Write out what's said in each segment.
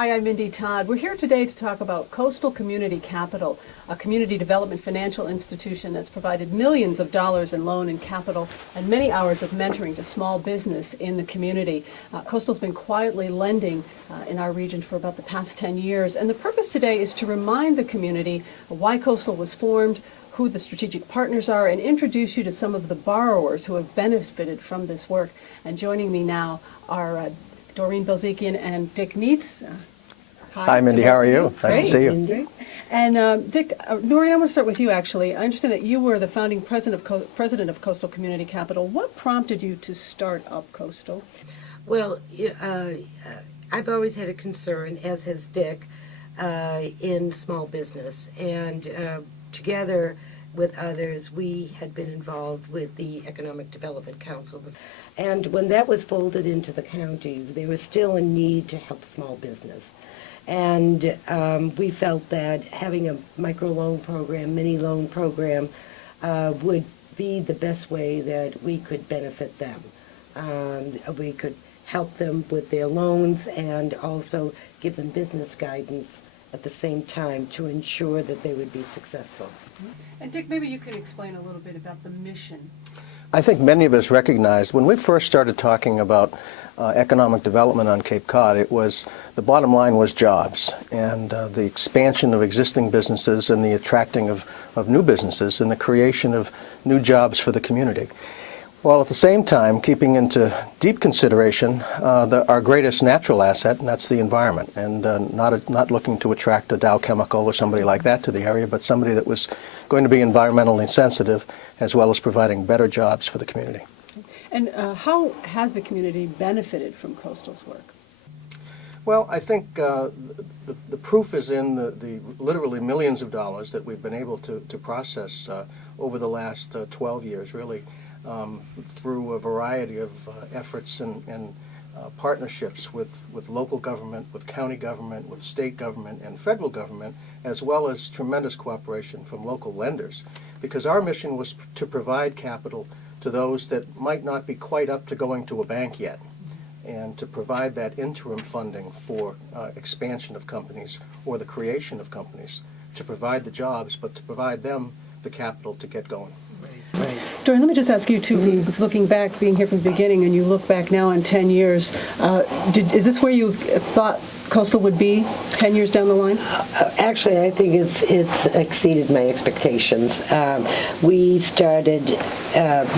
Hi, I'm Mindy Todd. We're here today to talk about Coastal Community Capital, a community development financial institution that's provided millions of dollars in loan and capital and many hours of mentoring to small business in the community. Coastal's been quietly lending in our region for about the past 10 years, and the purpose today is to remind the community why Coastal was formed, who the strategic partners are, and introduce you to some of the borrowers who have benefited from this work. And joining me now are Doreen Belzikian and Dick Neitz. Hi, Mindy. How are you? Nice to see you. Great. And Dick, Doreen, I want to start with you, actually. I understand that you were the founding president of Coastal Community Capital. What prompted you to start up Coastal? Well, I've always had a concern, as has Dick, in small business. And together with others, we had been involved with the Economic Development Council. And when that was folded into the county, there was still a need to help small business. And we felt that having a microloan program, mini loan program, would be the best way that we could benefit them. We could help them with their loans and also give them business guidance at the same time to ensure that they would be successful. And Dick, maybe you could explain a little bit about the mission. I think many of us recognized when we first started talking about economic development on Cape Cod, it was the bottom line was jobs and the expansion of existing businesses and the attracting of new businesses and the creation of new jobs for the community. While at the same time keeping into deep consideration our greatest natural asset, and that's the environment, and not looking to attract a Dow Chemical or somebody like that to the area, but somebody that was going to be environmentally sensitive as well as providing better jobs for the community. And how has the community benefited from Coastal's work? Well, I think the proof is in the literally millions of dollars that we've been able to process over the last 12 years, really. Through a variety of efforts and partnerships with local government, with county government, with state government and federal government, as well as tremendous cooperation from local lenders, because our mission was to provide capital to those that might not be quite up to going to a bank yet, and to provide that interim funding for expansion of companies or the creation of companies, to provide the jobs, but to provide them the capital to get going. Right. Doreen, let me just ask you, too, looking back, being here from the beginning, and you look back now in 10 years, is this where you thought Coastal would be 10 years down the line? Actually, I think it's exceeded my expectations. We started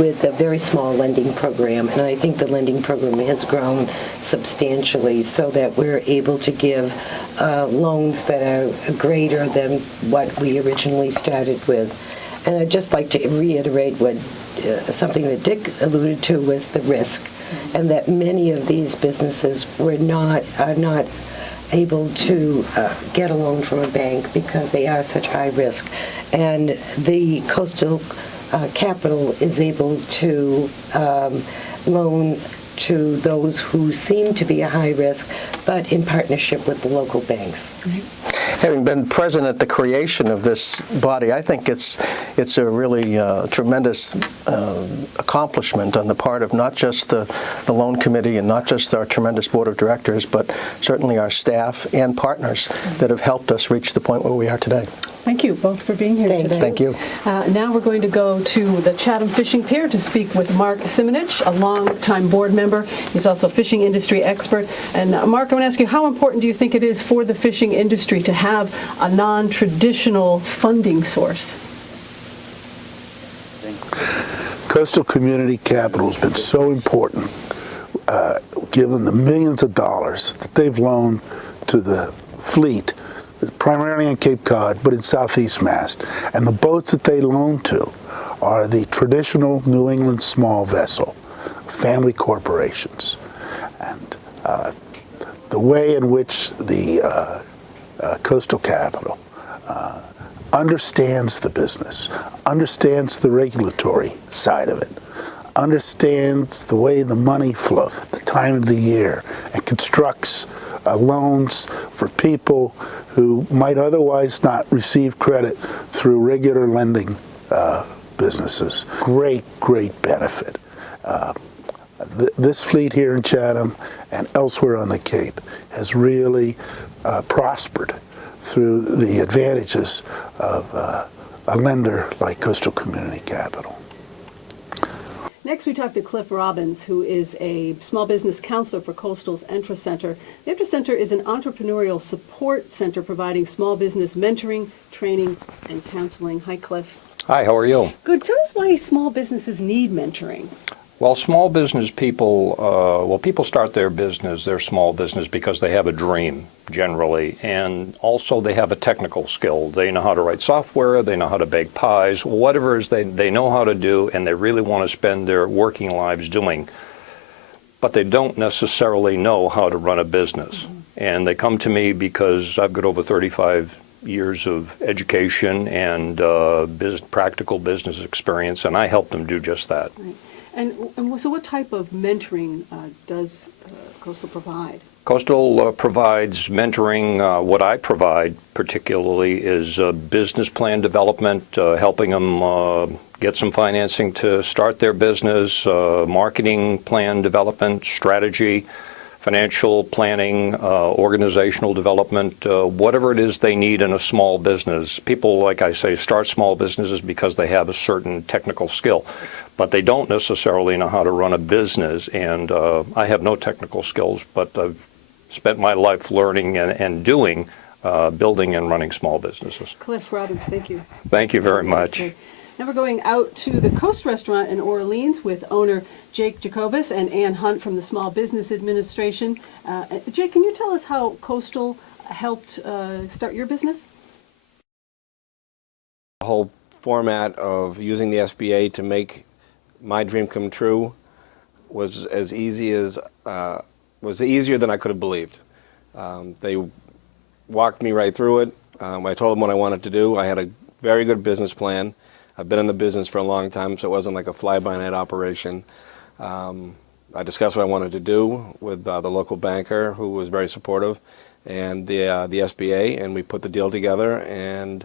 with a very small lending program, and I think the lending program has grown substantially so that we're able to give loans that are greater than what we originally started with. And I'd just like to reiterate something that Dick alluded to was the risk, and that many of these businesses are not able to get a loan from a bank because they are such high risk. And the Coastal Capital is able to loan to those who seem to be a high risk, but in partnership with the local banks. Having been present at the creation of this body, I think it's a really tremendous accomplishment on the part of not just the loan committee and not just our tremendous board of directors, but certainly our staff and partners that have helped us reach the point where we are today. Thank you both for being here today. Thank you. Now we're going to go to the Chatham Fishing Pier to speak with Mark Simonich, a longtime board member. He's also a fishing industry expert. And Mark, I want to ask you, how important do you think it is for the fishing industry to have a non-traditional funding source? Coastal Community Capital has been so important, given the millions of dollars that they've loaned to the fleet, primarily in Cape Cod, but in Southeast Mass. And the boats that they loan to are the traditional New England small vessel, family corporations. And the way in which the Coastal Capital understands the business, understands the regulatory side of it, understands the way the money flows, the time of the year, and constructs loans for people who might otherwise not receive credit through regular lending businesses. Great benefit. This fleet here in Chatham and elsewhere on the Cape has really prospered through the advantages of a lender like Coastal Community Capital. Next, we talked to Cliff Robbins, who is a small business counselor for Coastal's Entra Center. The Entra Center is an entrepreneurial support center providing small business mentoring, training, and counseling. Hi, Cliff. Hi, how are you? Good. Tell us why small businesses need mentoring. Well, small business people, people start their small business because they have a dream, generally, and also they have a technical skill. They know how to write software, they know how to bake pies, whatever it is they know how to do, and they really want to spend their working lives doing. But they don't necessarily know how to run a business. Mm-hmm. And they come to me because I've got over 35 years of education and practical business experience, and I help them do just that. Right. And so what type of mentoring does Coastal provide? Coastal provides mentoring. What I provide particularly is business plan development, helping them get some financing to start their business, marketing plan development, strategy, financial planning, organizational development, whatever it is they need in a small business. People, like I say, start small businesses because they have a certain technical skill, but they don't necessarily know how to run a business. And I have no technical skills, but I've spent my life learning and doing, building and running small businesses. Cliff Robbins, thank you. Thank you very much. Now we're going out to the Coast Restaurant in Orleans with owner Jake Jacobus and Ann Hunt from the Small Business Administration. Jake, can you tell us how Coastal helped start your business? The whole format of using the SBA to make my dream come true was as easy as was easier than I could have believed. They walked me right through it. I told them what I wanted to do. I had a very good business plan. I've been in the business for a long time, so it wasn't like a fly-by-night operation. I discussed what I wanted to do with the local banker, who was very supportive, and the SBA, and we put the deal together and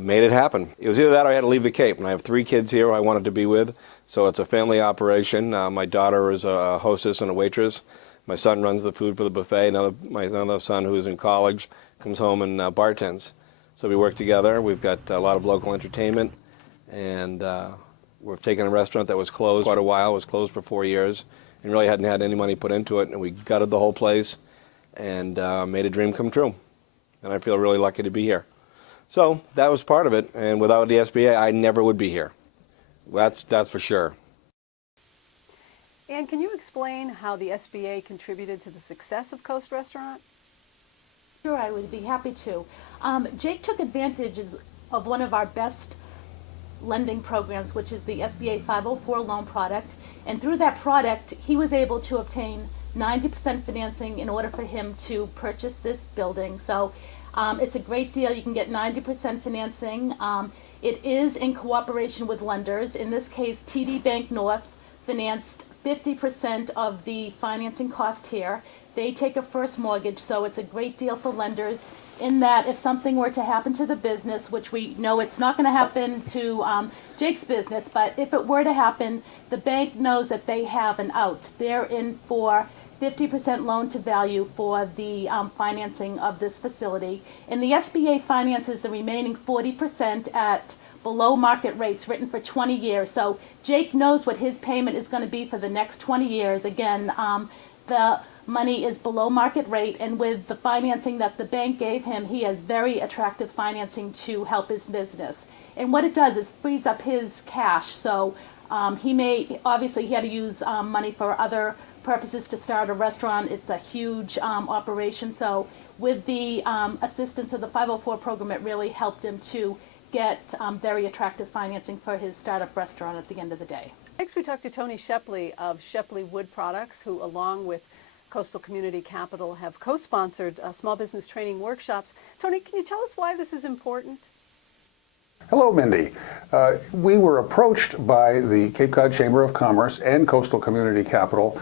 made it happen. It was either that or I had to leave the Cape, and I have 3 kids here who I wanted to be with, so it's a family operation. My daughter is a hostess and a waitress. My son runs the food for the buffet. My other son, who is in college, comes home and bartends. So we work together. We've got a lot of local entertainment, and we've taken a restaurant that was closed quite a while. It was closed for 4 years and really hadn't had any money put into it, and we gutted the whole place and made a dream come true. And I feel really lucky to be here. So that was part of it, and without the SBA, I never would be here. That's for sure. And can you explain how the SBA contributed to the success of Coast Restaurant? Sure, I would be happy to. Jake took advantage of one of our best lending programs, which is the SBA 504 loan product. And through that product, he was able to obtain 90% financing in order for him to purchase this building. So it's a great deal. You can get 90% financing. It is in cooperation with lenders. In this case, TD Bank North financed 50% of the financing cost here. They take a first mortgage, so it's a great deal for lenders in that if something were to happen to the business, which we know it's not going to happen to Jake's business, but if it were to happen, the bank knows that they have an out. They're in for 50% loan to value for the financing of this facility. And the SBA finances the remaining 40% at below market rates written for 20 years. So Jake knows what his payment is going to be for the next 20 years. Again, the money is below market rate, and with the financing that the bank gave him, he has very attractive financing to help his business. And what it does is frees up his cash. So obviously he had to use money for other purposes to start a restaurant. It's a huge operation. So with the assistance of the 504 program, it really helped him to get very attractive financing for his startup restaurant at the end of the day. Next, we talked to Tony Shepley of Shepley Wood Products, who along with Coastal Community Capital have co-sponsored small business training workshops. Tony, can you tell us why this is important? Hello, Mindy. We were approached by the Cape Cod Chamber of Commerce and Coastal Community Capital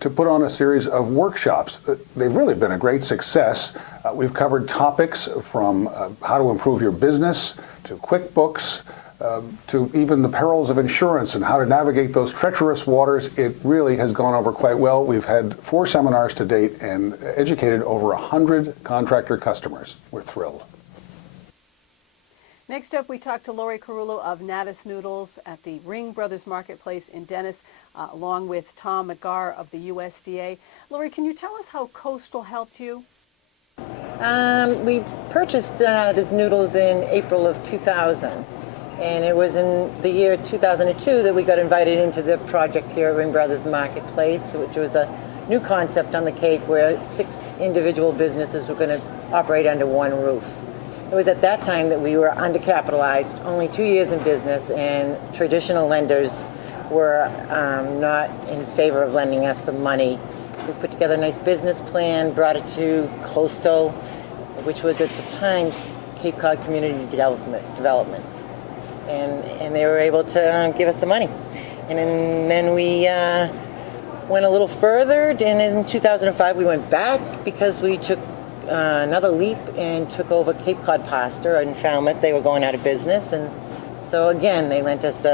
to put on a series of workshops. They've really been a great success. We've covered topics from how to improve your business to QuickBooks, to even the perils of insurance and how to navigate those treacherous waters. It really has gone over quite well. We've had 4 seminars to date and educated over 100 contractor customers. We're thrilled. Next up, we talked to Lori Carullo of Natus Noodles at the Ring Brothers Marketplace in Dennis, along with Tom McGarr of the USDA. Lori, can you tell us how Coastal helped you? We purchased Natus Noodles in April of 2000, and it was in the year 2002 that we got invited into the project here at Ring Brothers Marketplace, which was a new concept on the Cape where 6 individual businesses were going to operate under one roof. It was at that time that we were undercapitalized, only 2 years in business, and traditional lenders were not in favor of lending us the money. We put together a nice business plan, brought it to Coastal, which was at the time Cape Cod Community Development. And they were able to give us the money. And then we went a little further, and in 2005 we went back because we took another leap and took over Cape Cod Pasta in Falmouth. They were going out of business, and so again they lent us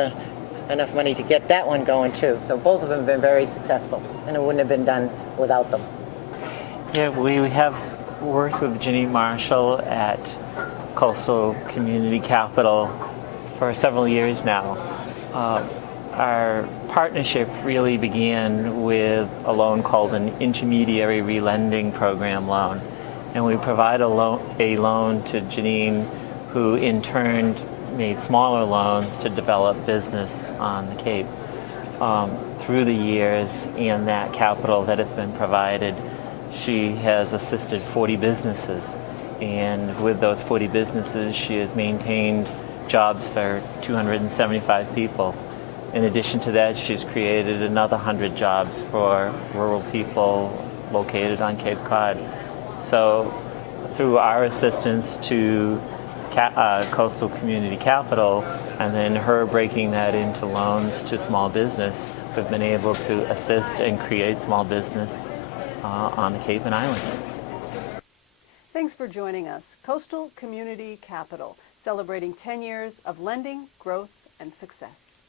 enough money to get that one going too. So both of them have been very successful, and it wouldn't have been done without them. Yeah, we have worked with Janine Marshall at Coastal Community Capital for several years now. Our partnership really began with a loan called an intermediary relending program loan. And we provide a loan to Janine, who in turn made smaller loans to develop business on the Cape. Through the years and that capital that has been provided, she has assisted 40 businesses. And with those 40 businesses, she has maintained jobs for 275 people. In addition to that, she's created another 100 jobs for rural people located on Cape Cod. So through our assistance to Coastal Community Capital, and then her breaking that into loans to small business, we've been able to assist and create small business on the Cape and Islands. Thanks for joining us. Coastal Community Capital, celebrating 10 years of lending, growth, and success.